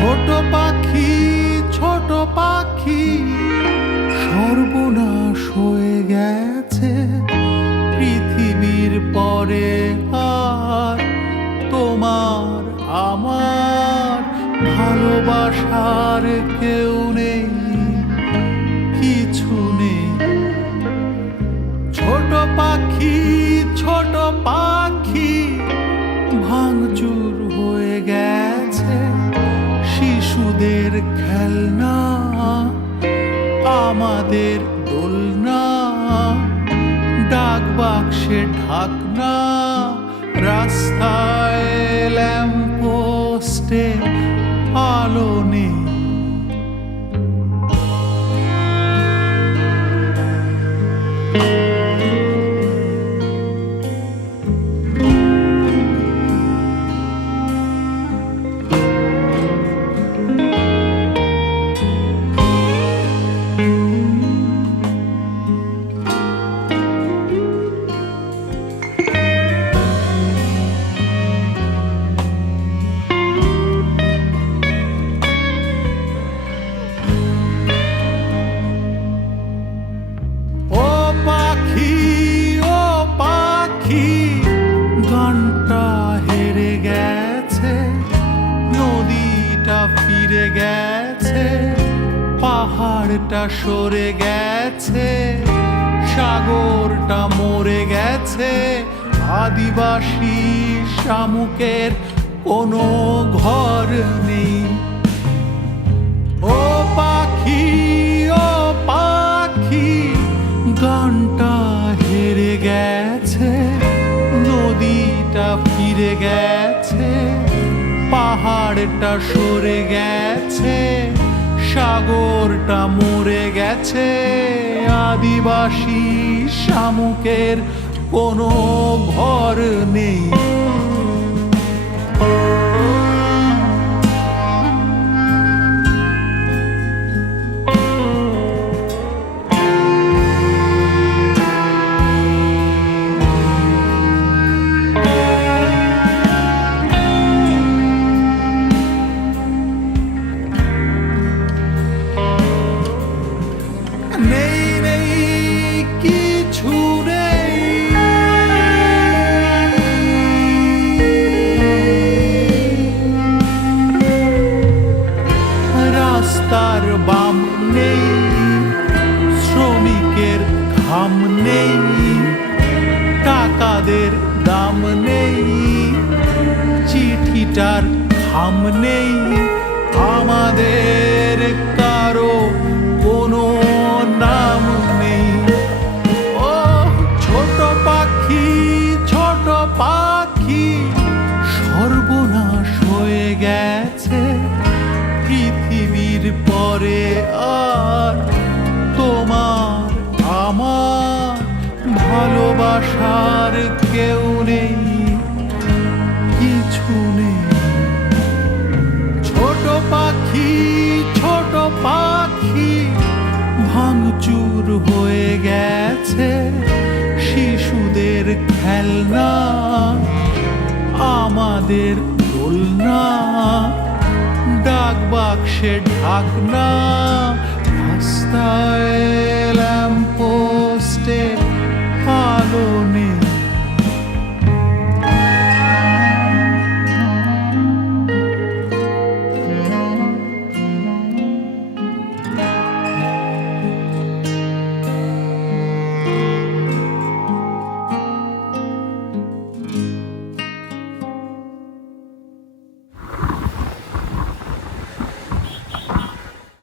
ছোট পাখি ছোট পাখি, সর্বনাশ হয়ে গেছে। পৃথিবীর পরে আর তোমার আমার ভালোবাসার কেউ নেই, কিছু নেই। ছোট পাখি ছোট পাখি ভাঙচুর হয়ে গেছে। শিশুদের খেলনা আমাদের দোলনা ডাক বাক্সে ঢাকনা রাস্তায় পাহাড়টা সরে গেছে, সাগরটা মরে গেছে, আদিবাসী শামুকের কোনো ঘর নেই। ও পাখি ও পাখি, গানটা হেরে গেছে, নদীটা ফিরে গেছে, পাহাড়টা সরে গেছে সাগরটা মরে গেছে। আদিবাসী শামুকের কোনো ঘর নেই। নেই রাস্তার বাম নেই? শ্রমিকের ঘাম নেই? টাকাদের দাম নেই? চিঠিটার খাম নেই? আমাদের কারও কোনো নাম নেই। ও, ছোট পাখি ছোট পাখি, সর্বনাশ হয়ে গেছে। পরে আর তোমার আমার ভালোবাসার কেউ নেই, কিছু নেই। ছোট পাখি ছোট পাখি ভাঙচুর হয়ে গেছে শিশুদের খেলনা। আমাদের ঝাঁকসে ঢাকনা রাস্তায় ল্যাম্পোস্টে আলো